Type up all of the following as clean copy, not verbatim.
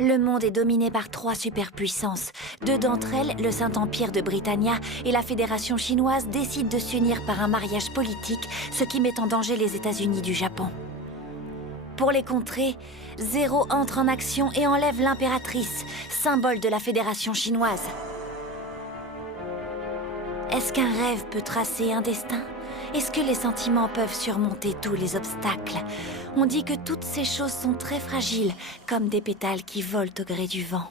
Le monde est dominé par 3 superpuissances. 2 d'entre elles, le Saint-Empire de Britannia et la Fédération chinoise, décident de s'unir par un mariage politique, ce qui met en danger les États-Unis du Japon. Pour les contrer, Zero entre en action et enlève l'impératrice, symbole de la Fédération chinoise. Est-ce qu'un rêve peut tracer un destin? Est-ce que les sentiments peuvent surmonter tous les obstacles? On dit que toutes ces choses sont très fragiles, comme des pétales qui volent au gré du vent.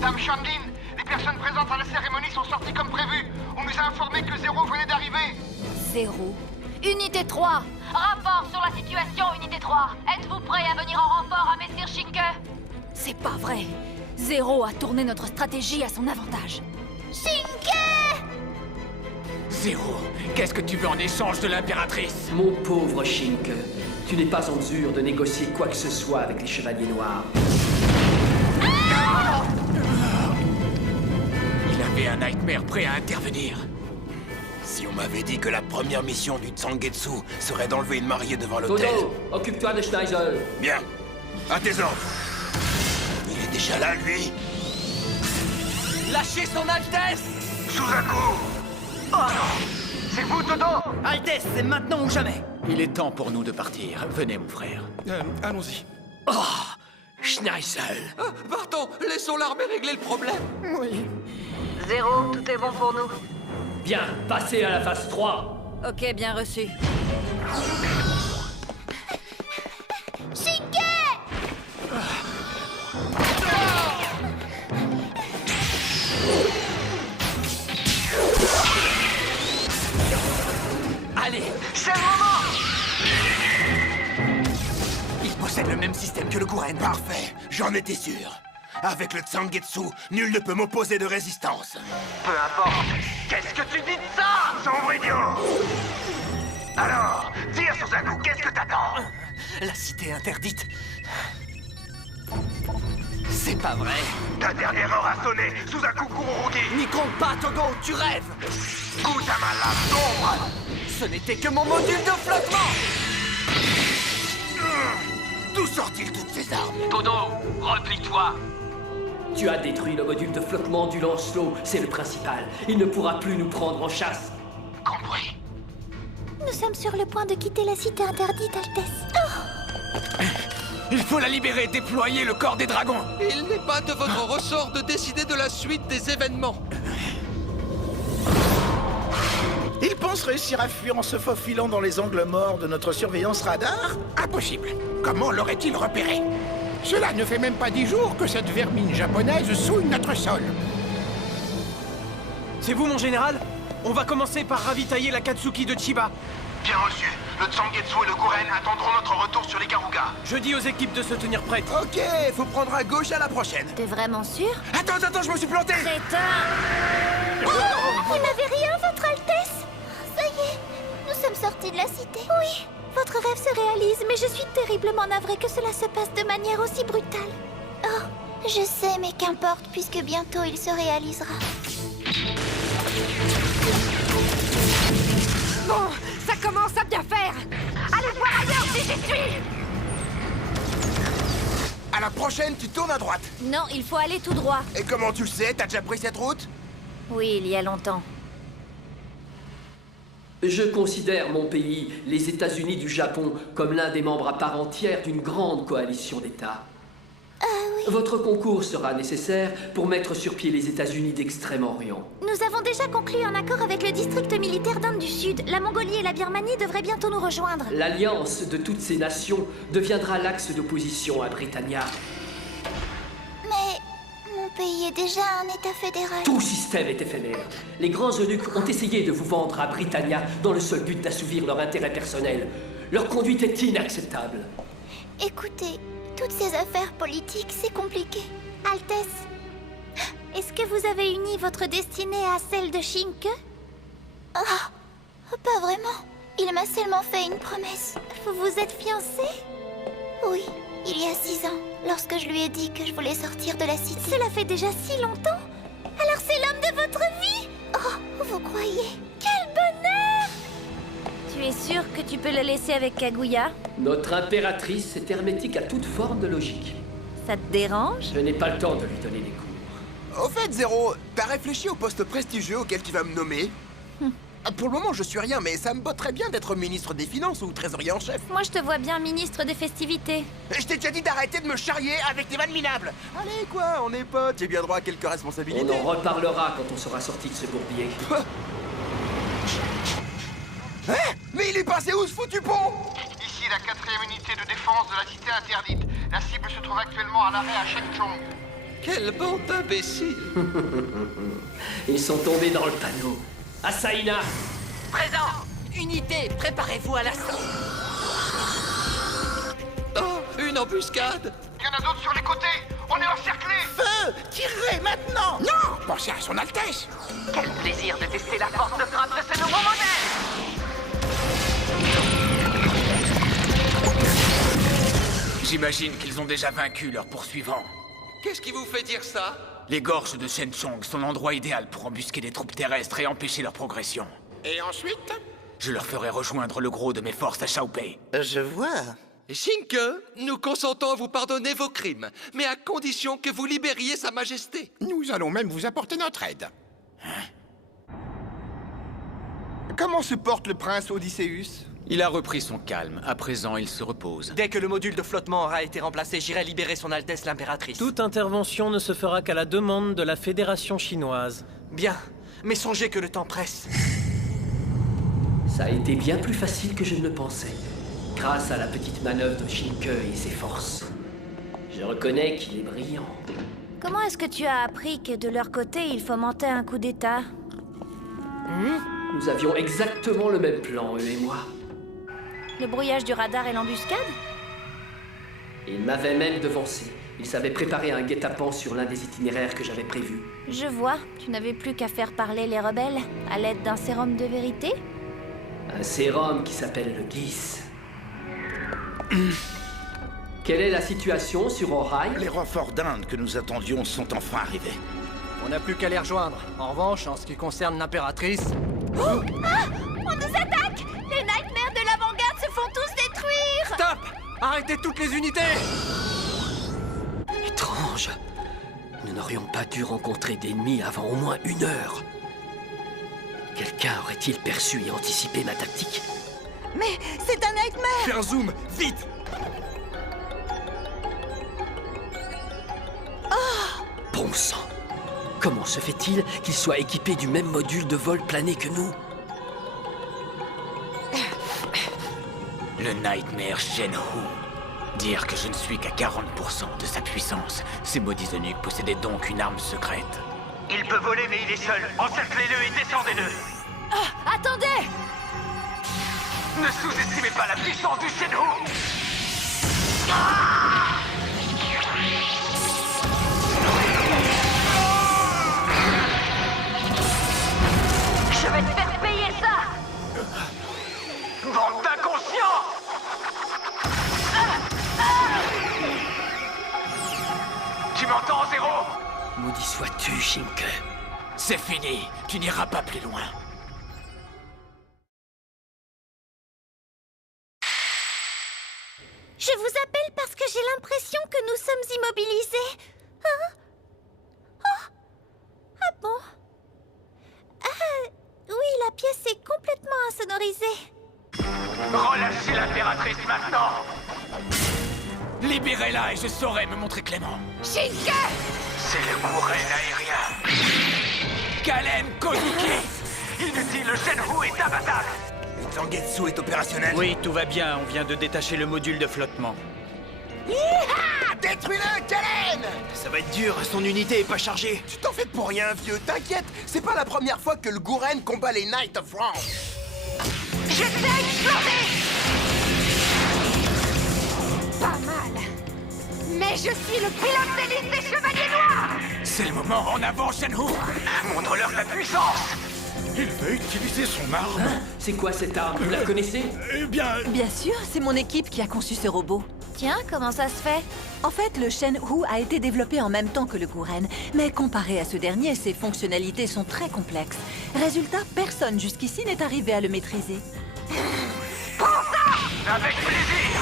Dame Shandin, les personnes présentes à la cérémonie sont sorties comme prévu. On nous a informé que Zero venait d'arriver. Zero. Unité 3. Rapport sur la situation, Unité 3. Êtes-vous prêts à venir en renfort à Messire Shinke? C'est pas vrai. Zero a tourné notre stratégie à son avantage. Shinke! Zero, qu'est-ce que tu veux en échange de l'impératrice? Mon pauvre Shinke, tu n'es pas en mesure de négocier quoi que ce soit avec les Chevaliers Noirs. Il avait un Nightmare prêt à intervenir. Si on m'avait dit que la première mission du Zangetsu serait d'enlever une mariée devant l'hôtel... Todo, occupe-toi de Schneisel. Bien. À tes ordres. Il est déjà là, lui. Lâchez son Altesse! Suzaku! Oh non! C'est vous, Todo? Altesse, c'est maintenant ou jamais! Il est temps pour nous de partir. Venez, mon frère. Allons-y. Oh! Schneisel! Partons, laissons l'armée régler le problème. Oui. Zéro, tout est bon pour nous. Bien, passez à la phase 3. Ok, bien reçu. Allez! C'est le moment! Il possède le même système que le Gouren. Parfait, j'en étais sûr. Avec le Zangetsu, nul ne peut m'opposer de résistance. Peu importe. Qu'est-ce que tu dis de ça? Sombre idiot! Alors, tire, Suzaku, qu'est-ce que t'attends? La cité interdite. C'est pas vrai. Ta dernière heure a sonné, Suzaku Kururugi! N'y compte pas, Todo, tu rêves. Goûte à ma lame sombre! Ce n'était que mon module de flottement. D'où sort-il toutes ces armes? Todo, replie-toi. Tu as détruit le module de flottement du Lancelot, c'est le principal. Il ne pourra plus nous prendre en chasse. Compris. Nous sommes sur le point de quitter la cité interdite, Altesse. Il faut la libérer, déployer le corps des dragons. Il n'est pas de votre ressort de décider de la suite des événements. Il pense réussir à fuir en se faufilant dans les angles morts de notre surveillance radar? Impossible. Comment l'aurait-il repéré? Cela ne fait même pas 10 jours que cette vermine japonaise souille notre sol. C'est vous, mon général? On va commencer par ravitailler la Katsuki de Chiba. Bien reçu. Le Zangetsu et le Gouren attendront notre retour sur les Garuga. Je dis aux équipes de se tenir prêtes. Ok, faut prendre à gauche à la prochaine. T'es vraiment sûr? Attends, je me suis planté. Crétin! Vous n'avez rien, votre Altesse? Ça y est, nous sommes sortis de la cité. Oui, Votre rêve se réalise, mais je suis terriblement navrée que cela se passe de manière aussi brutale. Oh, je sais, mais qu'importe, puisque bientôt il se réalisera. Bon, ça commence à bien faire. Allez voir ailleurs si j'y suis. À la prochaine, tu tournes à droite. Non, il faut aller tout droit. Et comment tu le sais? T'as déjà pris cette route? Oui, il y a longtemps. Je considère mon pays, les États-Unis du Japon, comme l'un des membres à part entière d'une grande coalition d'États. Votre concours sera nécessaire pour mettre sur pied les États-Unis d'Extrême-Orient. Nous avons déjà conclu un accord avec le district militaire d'Inde du Sud. La Mongolie et la Birmanie devraient bientôt nous rejoindre. L'alliance de toutes ces nations deviendra l'axe d'opposition à Britannia. Mais mon pays est déjà un État fédéral. Tout système est éphémère. Les grands eunuques ont essayé de vous vendre à Britannia dans le seul but d'assouvir leur intérêt personnel. Leur conduite est inacceptable. Écoutez, toutes ces affaires politiques, c'est compliqué. Altesse, est-ce que vous avez uni votre destinée à celle de Shinke? Ah, pas vraiment. Il m'a seulement fait une promesse. Vous vous êtes fiancés? Oui, il y a 6 ans, lorsque je lui ai dit que je voulais sortir de la cité. Cela fait déjà si longtemps? Alors c'est l'homme de votre vie? Oh, vous croyez? Quel bonheur! Tu es sûr que tu peux le laisser avec Kaguya? Notre impératrice est hermétique à toute forme de logique. Ça te dérange? Je n'ai pas le temps de lui donner des cours. Au fait, Zéro, t'as réfléchi au poste prestigieux auquel tu vas me nommer? Pour le moment, je suis rien, mais ça me botterait bien d'être ministre des Finances ou trésorier en chef. Moi, je te vois bien ministre des festivités. Et je t'ai déjà dit d'arrêter de me charrier avec tes vannes minables. Allez, quoi, on est potes, j'ai bien droit à quelques responsabilités. On en reparlera quand on sera sorti de ce bourbier. Hein? Mais il est passé où ce foutu pont? Ici la 4e unité de défense de la cité interdite. La cible se trouve actuellement à l'arrêt à Shenzhong. Quelle bande d'imbéciles! Ils sont tombés dans le panneau. Asaina! Présent. Unité, préparez-vous à l'assaut. Oh, une embuscade! Il y en a d'autres sur les côtés. On est encerclés. Feu! Tirez maintenant! Non! Pensez à son Altesse! Quel plaisir de tester la force de frappe de ce nouveau modèle. J'imagine qu'ils ont déjà vaincu leurs poursuivants. Qu'est-ce qui vous fait dire ça? Les gorges de Shenzhong sont l'endroit idéal pour embusquer les troupes terrestres et empêcher leur progression. Et ensuite? Je leur ferai rejoindre le gros de mes forces à Shaopei. Je vois. Shinke, nous consentons à vous pardonner vos crimes, mais à condition que vous libériez Sa Majesté. Nous allons même vous apporter notre aide. Comment se porte le prince Odysseus? Il a repris son calme. À présent, il se repose. Dès que le module de flottement aura été remplacé, j'irai libérer son Altesse l'impératrice. Toute intervention ne se fera qu'à la demande de la Fédération chinoise. Bien, mais songez que le temps presse. Ça a été bien plus facile que je ne le pensais, grâce à la petite manœuvre de Shinke et ses forces. Je reconnais qu'il est brillant. Comment est-ce que tu as appris que de leur côté, il fomentait un coup d'État? Nous avions exactement le même plan, eux et moi. Le brouillage du radar et l'embuscade? Ils m'avaient même devancé. Ils avaient préparé un guet-apens sur l'un des itinéraires que j'avais prévus. Je vois, tu n'avais plus qu'à faire parler les rebelles à l'aide d'un sérum de vérité? Un sérum qui s'appelle le GIS. Quelle est la situation sur Ojai? Les renforts d'Inde que nous attendions sont enfin arrivés. On n'a plus qu'à les rejoindre. En revanche, en ce qui concerne l'impératrice... On nous attaque! Les nightmares de l'avant-garde se font tous détruire! Stop! Arrêtez toutes les unités! Étrange. Nous n'aurions pas dû rencontrer d'ennemis avant au moins 1 heure. Quelqu'un aurait-il perçu et anticipé ma tactique? Mais c'est un nightmare! Fais un zoom, vite! Bon sang! Comment se fait-il qu'il soit équipé du même module de vol plané que nous? Le Nightmare Shenhu. Dire que je ne suis qu'à 40% de sa puissance. Ces maudits eunuques possédaient donc une arme secrète. Il peut voler, mais il est seul. Encerclez-le et descendez-le. Attendez! Ne sous-estimez pas la puissance du Shenhu. Je vais te faire payer ça. Bande d'inconscients! Maudit sois-tu, Shinke. C'est fini. Tu n'iras pas plus loin. Je vous appelle parce que j'ai l'impression que nous sommes immobilisés. Hein? Oh. Ah bon? Oui, la pièce est complètement insonorisée. Relâchez l'impératrice maintenant! Libérez-la et je saurai me montrer clément. Shinke! C'est le Gouren aérien! Kalen Kozuki! Inutile, le Shenhu est abattable! Le Zangetsu est opérationnel? Oui, tout va bien. On vient de détacher le module de flottement. Yeeha! Détruis-le, Kalen! Ça va être dur, son unité est pas chargée. Tu t'en fais pour rien, vieux, t'inquiète! C'est pas la première fois que le Gouren combat les Knights of France! Je t'ai explosé! Pas mal. Mais je suis le pilote d'élite des Chevaliers Noirs! C'est le moment, en avant, Shenhu! Montre-leur ta puissance! Il veut utiliser son arme. C'est quoi cette arme? Vous la connaissez? Eh bien, Bien sûr, c'est mon équipe qui a conçu ce robot. Tiens, comment ça se fait? En fait, le Shenhu a été développé en même temps que le Gouren, mais comparé à ce dernier, ses fonctionnalités sont très complexes. Résultat, personne jusqu'ici n'est arrivé à le maîtriser. Avec plaisir!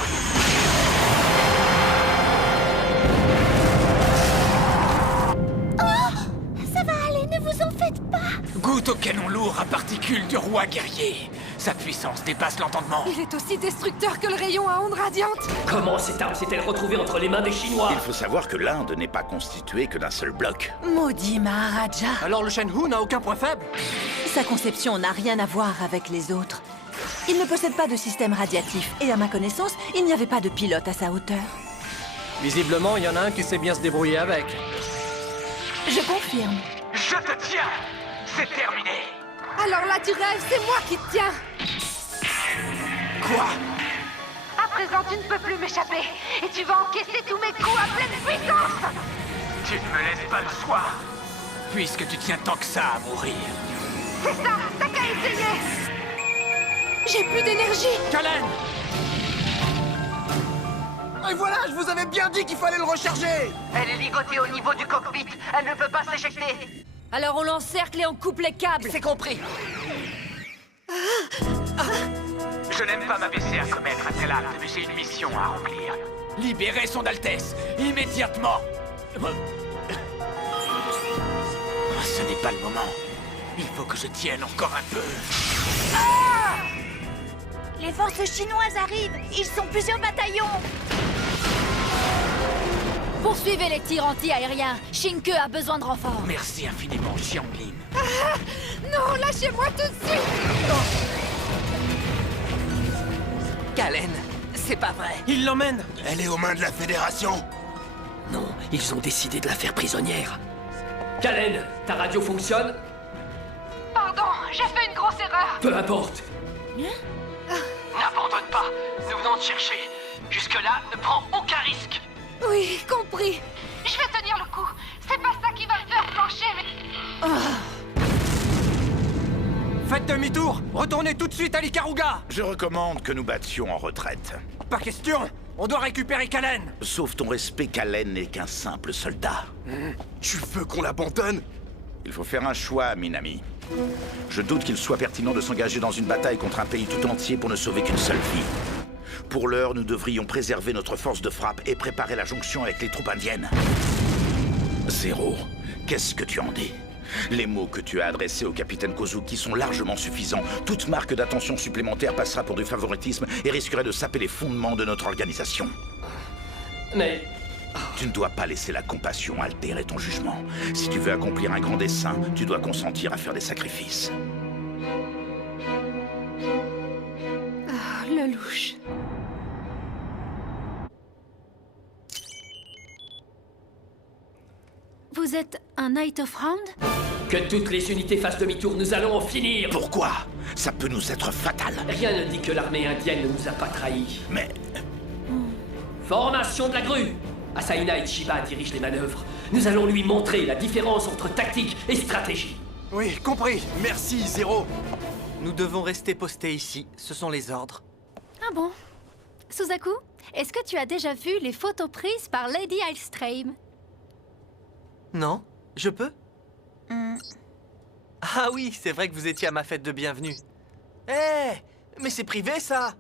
Ça va aller, ne vous en faites pas! Goûte au canon lourd à particules du roi guerrier. Sa puissance dépasse l'entendement. Il est aussi destructeur que le rayon à ondes radiantes! Comment cette arme s'est-elle retrouvée entre les mains des Chinois? Il faut savoir que l'Inde n'est pas constituée que d'un seul bloc. Maudit Maharaja! Alors le Shenhu n'a aucun point faible? Sa conception n'a rien à voir avec les autres. Il ne possède pas de système radiatif, et à ma connaissance, il n'y avait pas de pilote à sa hauteur. Visiblement, il y en a un qui sait bien se débrouiller avec. Je confirme. Je te tiens! C'est terminé! Alors là, tu rêves, c'est moi qui te tiens! Quoi? À présent, tu ne peux plus m'échapper! Et tu vas encaisser tous mes coups à pleine puissance! Tu ne me laisses pas le choix! Puisque tu tiens tant que ça à mourir. C'est ça! T'as qu'à essayer! J'ai plus d'énergie! Kalen! Et voilà, je vous avais bien dit qu'il fallait le recharger! Elle est ligotée au niveau du cockpit! Elle ne peut pas s'éjecter! Alors on l'encercle et on coupe les câbles! C'est compris! Je n'aime pas m'abaisser à commettre un tel acte, mais j'ai une mission à remplir. Libérez son Altesse, immédiatement. Ce n'est pas le moment. Il faut que je tienne encore un peu. Les forces chinoises arrivent! Ils sont plusieurs bataillons! Poursuivez les tirs anti-aériens! Shinke a besoin de renfort! Merci infiniment, Xianglin. Non, lâchez-moi tout de suite! Kalen, c'est pas vrai. Il l'emmène! Elle est aux mains de la Fédération! Non, ils ont décidé de la faire prisonnière. Kalen, ta radio fonctionne? Pardon, j'ai fait une grosse erreur! Peu importe. N'abandonne pas! Nous venons te chercher! Jusque-là, ne prends aucun risque! Oui, compris! Je vais tenir le coup! C'est pas ça qui va me faire plancher, mais... Faites demi-tour! Retournez tout de suite à l'Ikaruga! Je recommande que nous battions en retraite. Pas question! On doit récupérer Kalen! Sauf ton respect, Kalen n'est qu'un simple soldat. Tu veux qu'on l'abandonne? Il faut faire un choix, Minami. Je doute qu'il soit pertinent de s'engager dans une bataille contre un pays tout entier pour ne sauver qu'une seule vie. Pour l'heure, nous devrions préserver notre force de frappe et préparer la jonction avec les troupes indiennes. Zéro, qu'est-ce que tu en dis? Les mots que tu as adressés au capitaine Kozuki sont largement suffisants. Toute marque d'attention supplémentaire passera pour du favoritisme et risquerait de saper les fondements de notre organisation. Mais... Tu ne dois pas laisser la compassion altérer ton jugement. Si tu veux accomplir un grand dessein, tu dois consentir à faire des sacrifices. Ah, le louche. Vous êtes un Knight of Round? Que toutes les unités fassent demi-tour, nous allons en finir! Pourquoi? Ça peut nous être fatal. Rien ne dit que l'armée indienne ne nous a pas trahis. Mais... Formation de la grue! Asaina Ichiba dirige les manœuvres. Nous allons lui montrer la différence entre tactique et stratégie. Oui, compris. Merci, Zéro. Nous devons rester postés ici. Ce sont les ordres. Ah bon? Suzaku, est-ce que tu as déjà vu les photos prises par Lady Alstream? Non? Je peux? Ah oui, c'est vrai que vous étiez à ma fête de bienvenue. Mais c'est privé, ça!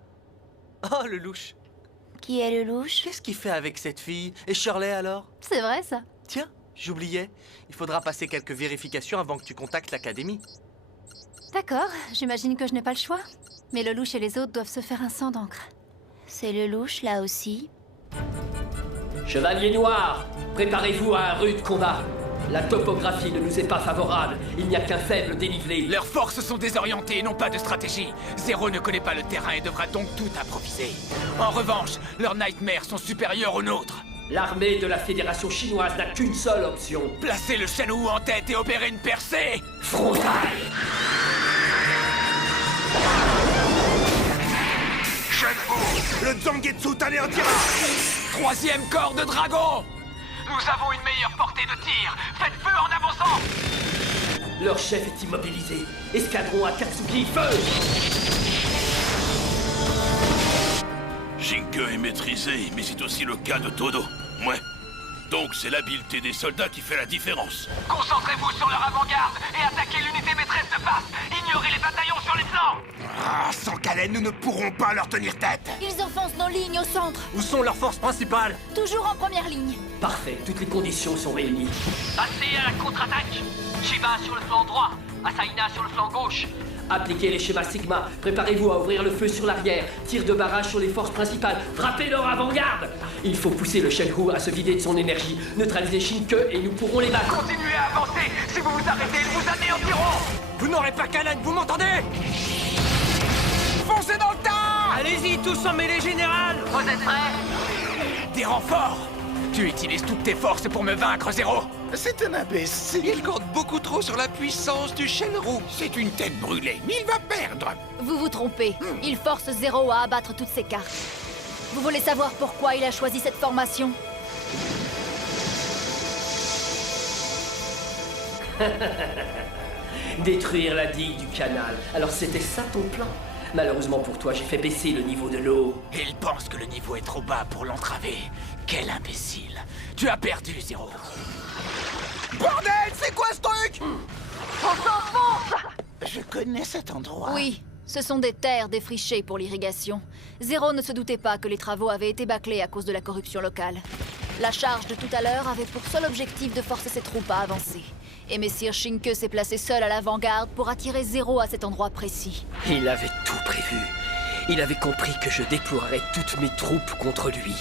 Oh, le louche. Qui est le louche? Qu'est-ce qu'il fait avec cette fille? Et Shirley, alors? C'est vrai, ça. Tiens, j'oubliais. Il faudra passer quelques vérifications avant que tu contactes l'académie. D'accord, j'imagine que je n'ai pas le choix. Mais le louche et les autres doivent se faire un sang d'encre. C'est le louche, là aussi. Chevalier Noir, préparez-vous à un rude combat. La topographie ne nous est pas favorable. Il n'y a qu'un faible dénivelé. Leurs forces sont désorientées et n'ont pas de stratégie. Zéro ne connaît pas le terrain et devra donc tout improviser. En revanche, leurs nightmares sont supérieurs aux nôtres. L'armée de la Fédération chinoise n'a qu'une seule option. Placez le Shenhou en tête et opérer une percée frontale. Shenhou, le Zangetsu t'anéantira. 3e corps de dragon. Nous avons une meilleure portée de tir. Faites feu en avançant. Leur chef est immobilisé. Escadron Akatsuki, feu! Shinke est maîtrisé, mais c'est aussi le cas de Todo. Ouais. Donc c'est l'habileté des soldats qui fait la différence. Concentrez-vous sur leur avant-garde et attaquez l'unité maîtresse de face. Ignorez les bataillons sur les flancs. Ah, sans Kalen, nous ne pourrons pas leur tenir tête. Ils enfoncent nos lignes au centre. Où sont leurs forces principales? Toujours en première ligne. Parfait, toutes les conditions sont réunies. Passez à la contre-attaque. Shiba sur le flanc droit, Asaina sur le flanc gauche. Appliquez les schémas Sigma. Préparez-vous à ouvrir le feu sur l'arrière. Tir de barrage sur les forces principales. Frappez leur avant-garde. Il faut pousser le Shenhou à se vider de son énergie. Neutralisez Shinke et nous pourrons les battre. Continuez à avancer. Si vous vous arrêtez, ils vous anéantiront. Vous n'aurez pas Kalen, vous m'entendez? Foncez dans le tas. Allez-y, tous en mêlée générale. Vous êtes prêts? Des renforts. Tu utilises toutes tes forces pour me vaincre, Zéro. C'est un imbécile. Il compte beaucoup trop sur la puissance du Shenhou. C'est une tête brûlée, mais il va perdre. Vous vous trompez. Il force Zéro à abattre toutes ses cartes. Vous voulez savoir pourquoi il a choisi cette formation? Détruire la digue du canal. Alors c'était ça ton plan? Malheureusement pour toi, j'ai fait baisser le niveau de l'eau. Il pense que le niveau est trop bas pour l'entraver. Quel imbécile. Tu as perdu, Zéro. Bordel, c'est quoi ce truc? On s'enfonce! Je connais cet endroit. Oui, ce sont des terres défrichées pour l'irrigation. Zéro ne se doutait pas que les travaux avaient été bâclés à cause de la corruption locale. La charge de tout à l'heure avait pour seul objectif de forcer ses troupes à avancer. Et Messire Shinke s'est placé seul à l'avant-garde pour attirer Zéro à cet endroit précis. Il avait tout prévu. Il avait compris que je déploierais toutes mes troupes contre lui.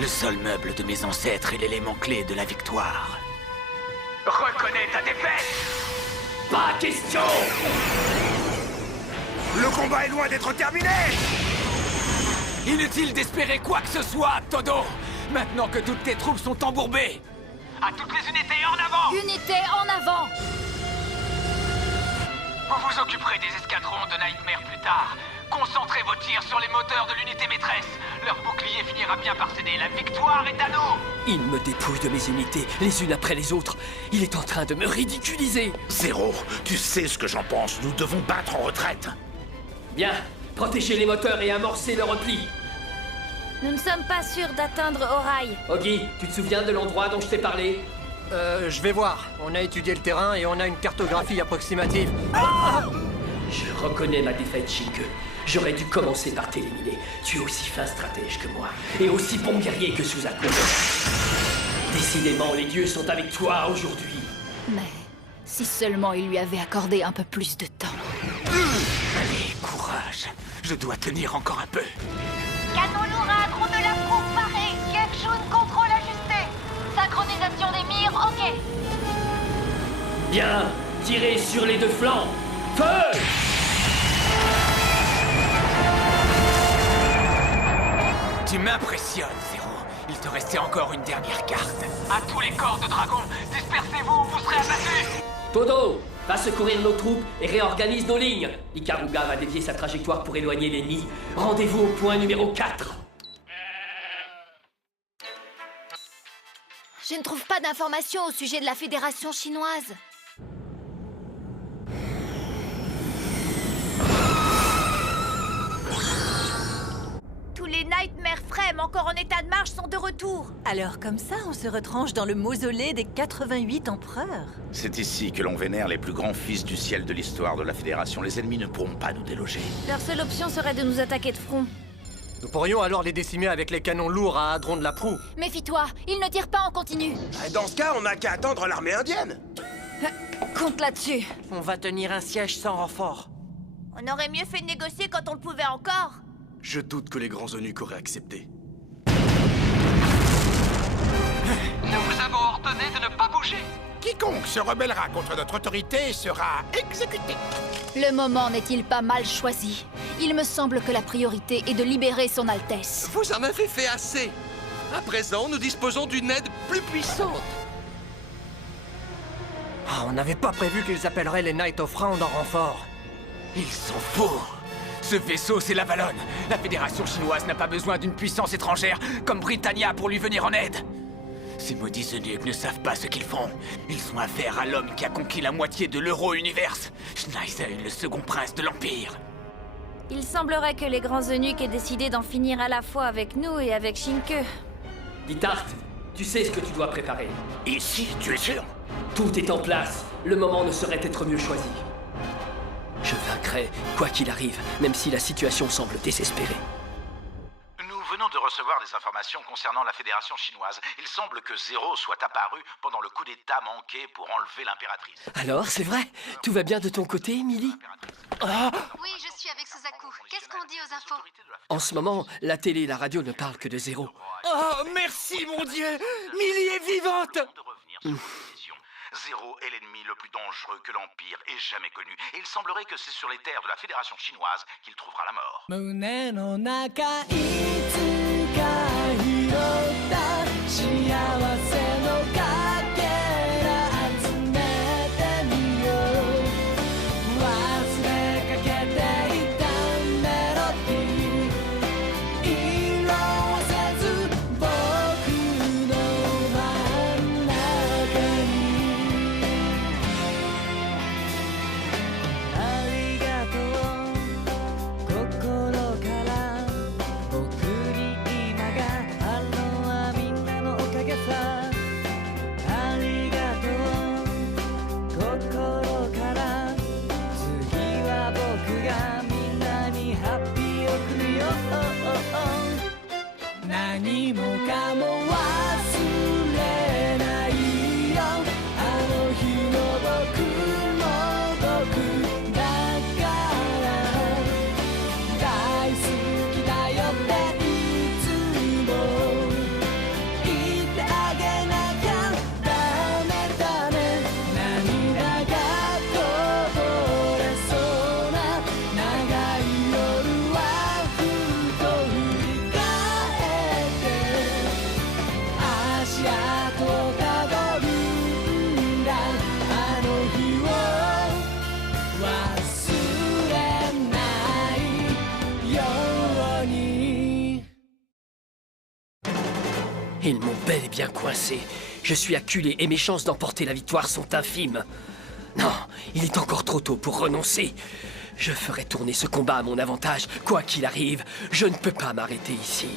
Le seul meuble de mes ancêtres est l'élément clé de la victoire. Reconnais ta défaite. Pas question! Le combat est loin d'être terminé. Inutile d'espérer quoi que ce soit, Todo. Maintenant que toutes tes troupes sont embourbées. À toutes les unités en avant. Unité en avant! Vous vous occuperez des escadrons de Nightmare plus tard. Concentrez vos tirs sur les moteurs de l'unité maîtresse. Leur bouclier finira bien par céder. La victoire est à nous. Il me dépouille de mes unités, les unes après les autres. Il est en train de me ridiculiser. Zéro, tu sais ce que j'en pense. Nous devons battre en retraite. Bien, protégez les moteurs et amorcez le repli. Nous ne sommes pas sûrs d'atteindre Oraille. Ogi, tu te souviens de l'endroit dont je t'ai parlé? Je vais voir. On a étudié le terrain et on a une cartographie approximative. Je reconnais ma défaite, Shinke. J'aurais dû commencer par t'éliminer. Tu es aussi fin stratège que moi, et aussi bon guerrier que Suzaku. Décidément, les dieux sont avec toi aujourd'hui. Mais si seulement il lui avait accordé un peu plus de temps. Allez, courage. Je dois tenir encore un peu. Canon lourd, gros de la froupe paré. Gekshun, contrôle ajusté. Synchronisation des mires, ok. Bien, tirez sur les deux flancs. Feu! Tu m'impressionnes, Zéro. Il te restait encore une dernière carte. À tous les corps de dragon, dispersez-vous ou vous serez abattus. Todo, va secourir nos troupes et réorganise nos lignes. Ikaruga va dévier sa trajectoire pour éloigner l'ennemi. Rendez-vous au point numéro 4. Je ne trouve pas d'informations au sujet de la Fédération chinoise. Tous les Nightmare frais même encore en état de marche sont de retour. Alors comme ça, on se retranche dans le mausolée des 88 empereurs. C'est ici que l'on vénère les plus grands fils du ciel de l'histoire de la Fédération. Les ennemis ne pourront pas nous déloger. Leur seule option serait de nous attaquer de front. Nous pourrions alors les décimer avec les canons lourds à hadron de la proue. Méfie-toi, ils ne tirent pas en continu. Dans ce cas, on n'a qu'à attendre l'armée indienne. Compte là-dessus. On va tenir un siège sans renfort. On aurait mieux fait de négocier quand on le pouvait encore. Je doute que les grands eunuques auraient accepté. Nous vous avons ordonné de ne pas bouger. Quiconque se rebellera contre notre autorité sera exécuté. Le moment n'est-il pas mal choisi? Il me semble que la priorité est de libérer son Altesse. Vous en avez fait assez. À présent, nous disposons d'une aide plus puissante. Ah, on n'avait pas prévu qu'ils appelleraient les Knights of Round en renfort. Il s'en fout. Ce vaisseau, c'est l'Avalon. La Fédération chinoise n'a pas besoin d'une puissance étrangère comme Britannia pour lui venir en aide. Ces maudits eunuques ne savent pas ce qu'ils font. Ils ont affaire à l'homme qui a conquis la moitié de l'Euro-Universe, Schneisel, le second prince de l'Empire. Il semblerait que les grands eunuques aient décidé d'en finir à la fois avec nous et avec Shinke. Ditart, tu sais ce que tu dois préparer. Ici, tu es sûr? Tout est en place. Le moment ne saurait être mieux choisi. Je vaincrai, quoi qu'il arrive, même si la situation semble désespérée. Nous venons de recevoir des informations concernant la Fédération chinoise. Il semble que Zéro soit apparu pendant le coup d'état manqué pour enlever l'impératrice. Alors, c'est vrai? Tout va bien de ton côté, Emily? Oui, je suis avec Suzaku. Qu'est-ce qu'on dit aux infos? En ce moment, la télé et la radio ne parlent que de Zéro. Oh, merci mon Dieu! Millie est vivante! Zéro est l'ennemi le plus dangereux que l'Empire ait jamais connu. Et il semblerait que c'est sur les terres de la Fédération chinoise qu'il trouvera la mort. Ils m'ont bel et bien coincé. Je suis acculé et mes chances d'emporter la victoire sont infimes. Non, il est encore trop tôt pour renoncer. Je ferai tourner ce combat à mon avantage, quoi qu'il arrive. Je ne peux pas m'arrêter ici.